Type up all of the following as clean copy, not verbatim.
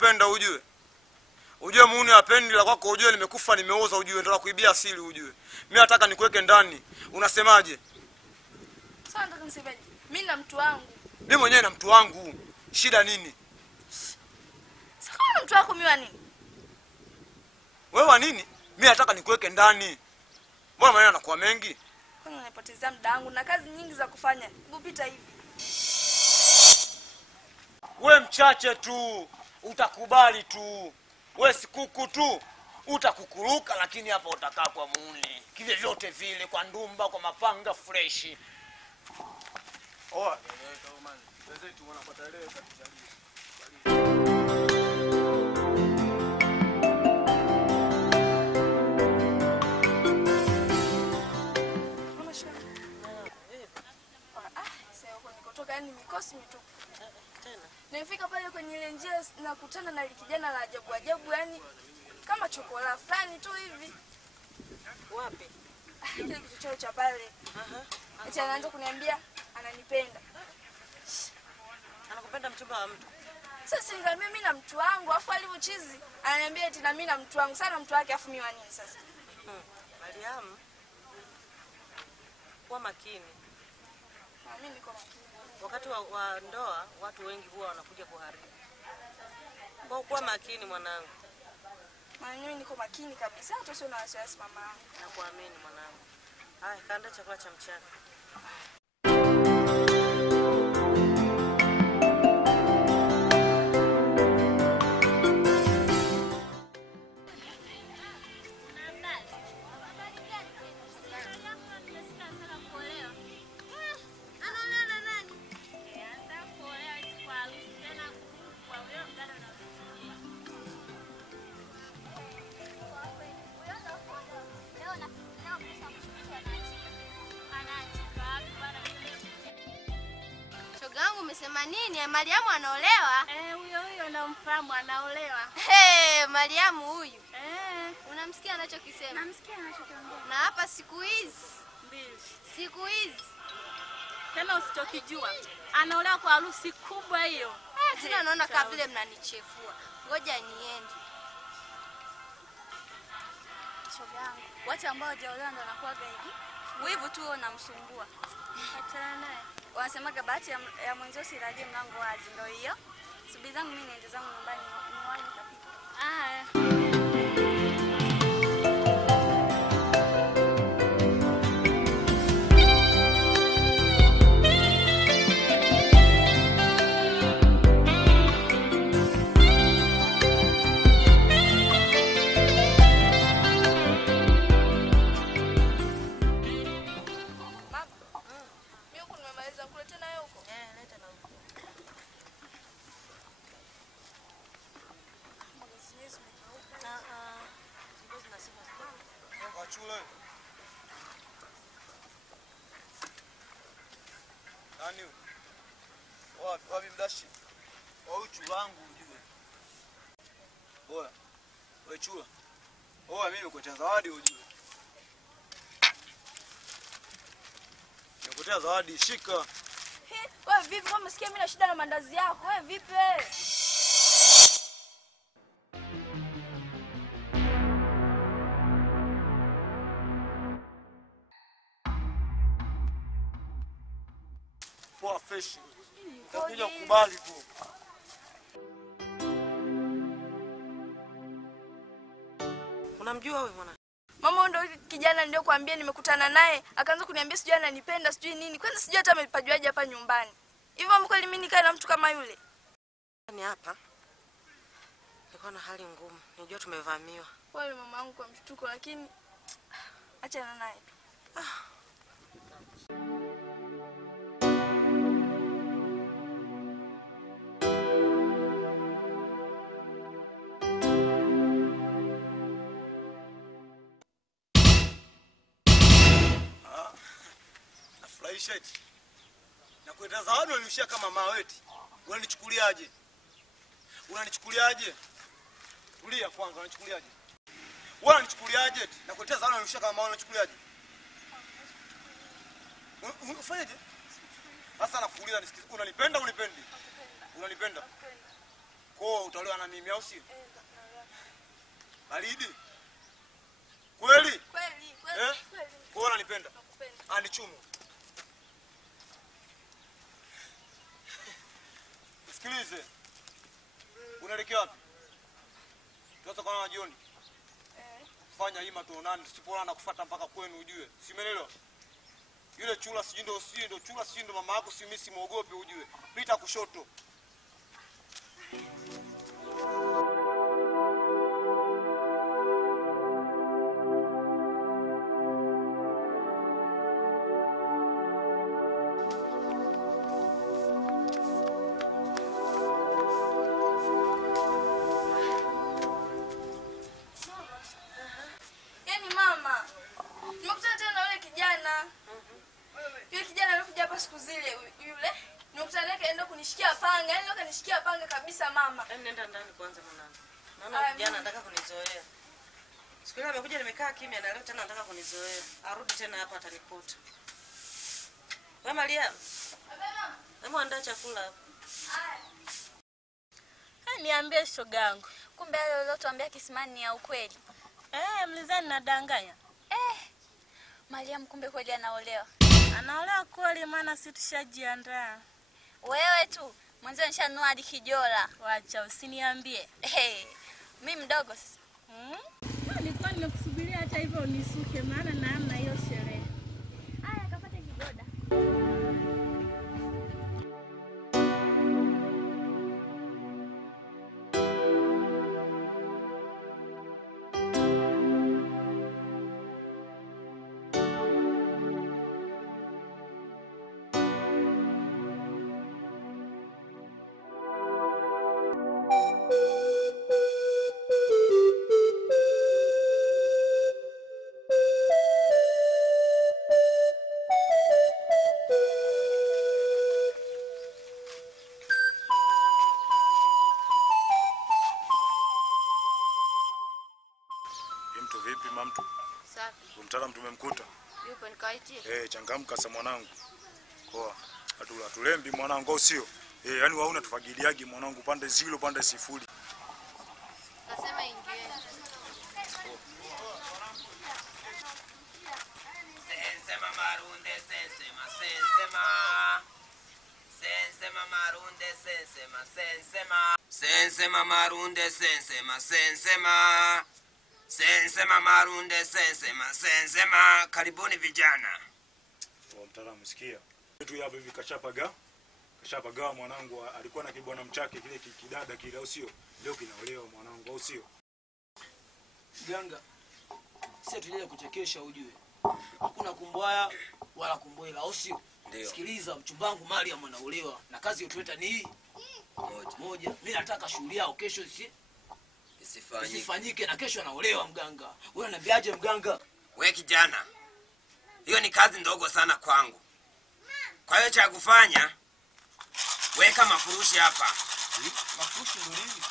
nakupenda ujue. Ujue muuni hapendi la kwako ujue nimekufa nimeoza ujue ndio kuibia asili ujue. Mimi nataka nikuweke ndani. Unasemaje? Sawa nataka nisemeje? Mimi na mtu wangu. Mimi mwenyewe na mtu wangu. Shida nini? Sasa kama mtu wako mimi wa nini? Wewe wa nini? Mimi nataka nikuweke ndani. Mbona maneno yanakuwa mengi? Kwani unapoteza muda wangu na kazi nyingi za kufanya. Hebu pita hivi. We mchache tu, utakubali tu. We sikuku tu, utakukuruka lakini hapa utakaa kwa muuni. Kivyo vyote vile, kwa ndumba, kwa mapanga freshi. Oa, man. Wenzetu wanapata ile katijalia. Yaani mikosi mitupu. Tena. Nilifika pale kwenye ile njia na kutana na kijana la ajabu ajabu yani kama chokola fulani tu hivi. Wapi? Kile kichochoro cha pale. Acha anaanza kuniambia ananipenda. Anakupenda mchumba wa mtu. Sasa nikamwambia mimi na mtu wangu afu alivyochizi ananiambia eti na mimi na mtu wangu sana mtu wake afu mimi wa nini sasa? Mariam. Kuwa makini. Mimi niko makini. Wakati wa ndoa watu wengi huwa wanakuja kuharibu. Kuwa makini mwanangu. Mimi niko makini kabisa hata sio na wasiwasi mama yangu. Nakuamini mwanangu. Haya kaanda chakula cha mchana. Umesema nini? Mariamu anaolewa? Huyo namfahamu anaolewa. Mariamu huyu. Unamsikia anachokisema? Namsikia anachokiongea. Na hapa siku hizi tena usichokijua. Anaolewa kwa harusi kubwa hiyo. Tena naona kama vile mnanichefua. Ngoja niende. Shogangu, watu ambao hawajaolewa ndo wanakuwa hivi. Wivu tu unamsumbua. Achana naye. Wanasemaga bahati ya mwenzio siraje mlango wazi ndio hiyo. Subiri zangu mimi niende zangu nyumbani niwahi nikapika. Nani? Wapi mdashi? Au chula wangu ujue. Oya. Wewe chula. Oya mimi nimekuletea zawadi ujue. Nimekuletea zawadi shika. Wewe vipi kama umesikia mimi na shida na mandazi yako? Wewe vipi wewe? Poa fresh. Utakuja kukubali tu. Unamjua wewe mwana? Mama ndo kijana ndio kuambia nimekutana naye, akaanza kuniambia sijui ananipenda, sijui nini. Kwanza sijui hata amepajuaje hapa nyumbani. Hivyo mkweli mimi nikae na mtu kama yule? Ni hapa. Niko na hali ngumu. Nijua tumevamiwa. Pole mama yangu kwa mshtuko lakini acha naye tu. Sheti. Na kuenda zawadi unanishia kama maweti. Unanichukuliaje? Unanichukuliaje? Tulia kwanza unanichukuliaje? Wewe unanichukuliaje? Na kuletea zawadi unanishia kama unanichukuliaje? Unafanyaje? Sasa nakuuliza nisikize. Unanipenda unipendi? Unanipenda? Kwa utolewa na mimi au sio? Baridi? Kweli? Kweli. Kwa unanipenda? Nakupenda. Ni chumu. Sikilize. Unaelekea wapi? Tuanze kwa jioni. Fanya hima tuonane, tusipoona kufuata mpaka kwenu ujue. Si umeelewa? Yule chula sijui ndo chula sijui ndo mama yako, si mimi simuogope ujue. Pita kushoto. Yaani mama, nimekutana tena na yule kijana. Yule kijana alikuja hapa siku zile yule. Nimekutana naye kaenda kunishikia panga. Yaani kanishikia panga kabisa mama. Nenda ndani kwanza mwanangu. Naona kijana anataka kunizoea. Siku ile amekuja nimekaa kimya na leo tena anataka kunizoea. Arudi tena hapa atanikuta. Wewe Maria. Hebu andaa chakula hapo. Niambie shogangu. Kumbe yale ulotuambia kisimani ni ya ukweli. Mlizani nadanganya. Mariam kumbe kweli anaolewa. Anaolewa kweli maana si tushajiandaa. Wewe tu, mwanzo nishanunua hadi kijola. Wacha usiniambie. Mimi mdogo sasa. Nilikuwa nimekusubiria hata hivyo unisuke maana na hamna hiyo sherehe. Haya kapate kigoda. Mtu vipi mamtu? Safi. Mtaalamu tumemkuta. Yupo nikaitie. Changamka sa mwanangu. Poa. Atulembi mwanangu sio? Yani wauna tufagiliagi mwanangu pande 0 pande 0. Nasema ingie. Sensema marunde sensema. Sensema marunde sensema. Sensema marunde sensema. Sensema marunde sensema. Karibuni vijana. Mtaalamu sikia. Kitu hapo hivi kashapaga mwanangu alikuwa na kibwana mchake kile kidada kile au sio? Leo kinaolewa mwanangu au sio? Ganga. Sisi tulile kuchekesha ujue. Hakuna kumbwaya wala kumbwela au sio? Sikiliza mchumbangu Mariam anaolewa na kazi yetu ni hii. Moja. Mimi nataka shughuli yao kesho isifanyike na kesho anaolewa mganga. Wewe unaniambiaje mganga? We kijana. Hiyo ni kazi ndogo sana kwangu. Kwa hiyo cha kufanya weka mafurushi hapa. Mafurushi ndio nini?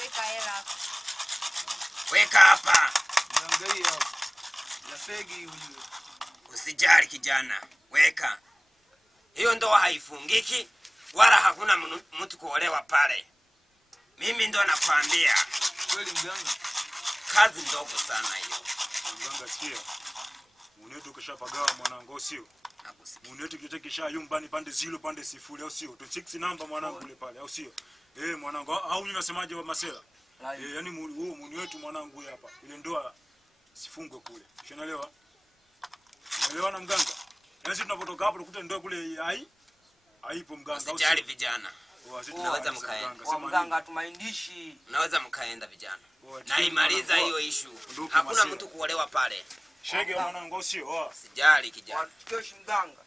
Weka hela hapa. Weka hapa. Angalia hapo. Ya fegi ujue. Usijali kijana. Weka. Hiyo ndoa haifungiki wala hakuna mtu kuolewa pale. Mimi ndo nakwambia. Kweli mganga. Kazi ndogo sana hiyo. Mganga sikia. Unetu kishapagawa mwanangu sio? Nakusikia. Unetu kitekisha yumbani pande 0 pande 0 au sio? 26 namba mwanangu ile pale au sio? Mwanangu au unasemaje wa masela? Yani huo muni wetu mwanangu hapa. Ile ndoa sifungwe kule. Unaelewa? Unaelewa na mganga? Sisi tunapotoka hapo tukuta ndoa kule haipo mganga. Usijali vijana. Naweza mkaenda. Mganga tumaindishi. Naweza mkaenda vijana. Na imaliza hiyo issue. Hakuna mtu kuolewa pale. Shege mwanangu sio? Sijali kijana. Kesho mganga.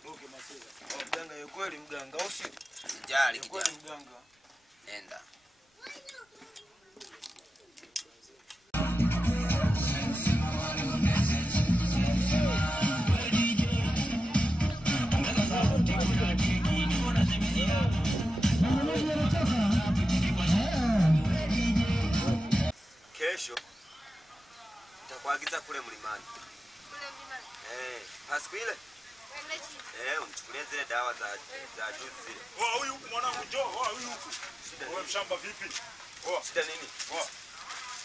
Ndoke masela. Mganga yuko kweli mganga au sio? Sijali kijana. Kweli mganga. Nenda. Kesho nitakuagiza kule mlimani. Kule mlimani. Pasiku ile Unichukulie zile dawa za juzi zile. Huyu huku mwanangu njoo. Huyu huku. Wewe mshamba vipi? Shida nini?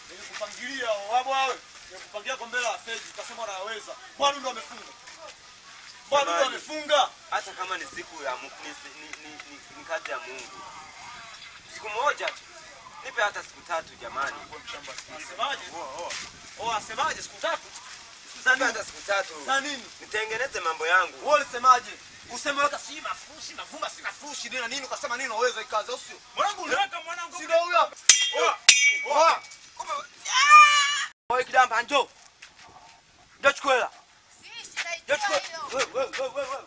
Nilikupangilia wapo wewe. Nilikupangia kombe la Feji ukasema unaweza. Bwana ndo amefunga. Bwana ndo amefunga. Hata kama ni siku ya ni kazi ya Mungu. Siku moja tu. Nipe hata siku 3 jamani. Asemaje? Asemaje siku 3? Sasa hata siku 3. Za nini? Nitengeneze mambo yangu. Wewe unasemaje? Useme weka si mafushi, mavumba si mafushi, nini na nini ukasema nini unaweza ikaza au sio? Mwanangu unaweka mwanangu. Sio huyo hapa. Wewe kidamba njoo. Njoo chukua hela. Njoo chukua. Wewe.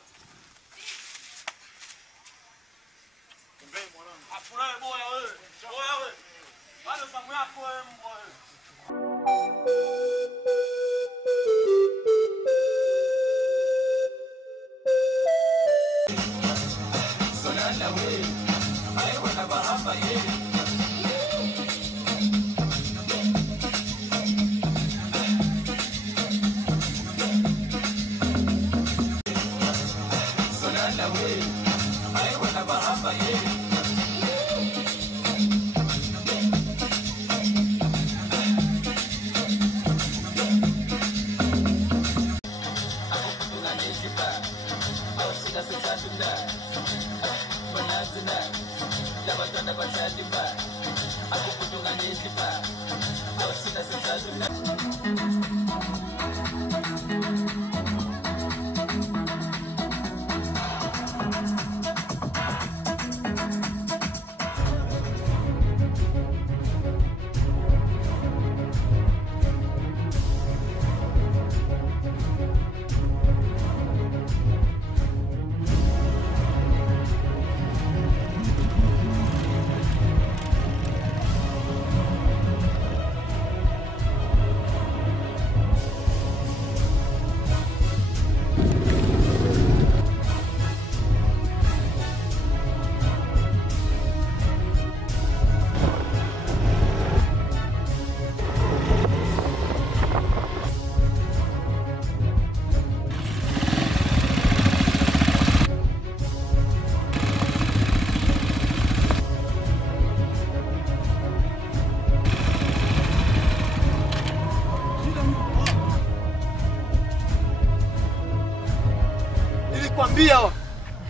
Mbele mwanangu. Afurahi boya wewe. Boya wewe. Bado zamu yako wewe mbwa wewe.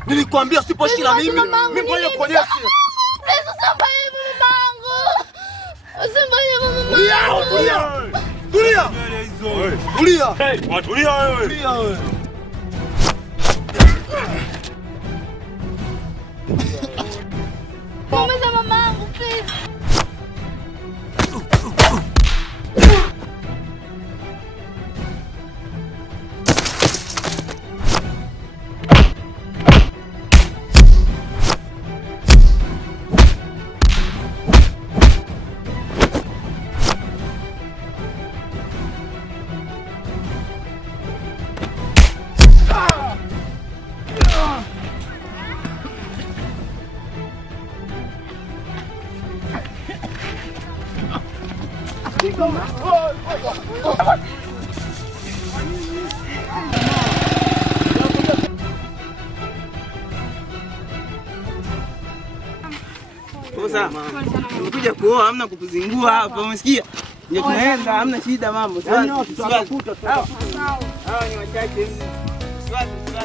Nilikwambia usipoishi na mimi. Mimi ngoja kuonyesha. Tulia wewe. Mama mamangu please. Sasa nimekuja kuoa, hamna kukuzingua hapa, umesikia? Ndio tunaenda, hamna shida mambo. Sawa. Hawa ni wachache. Sawa.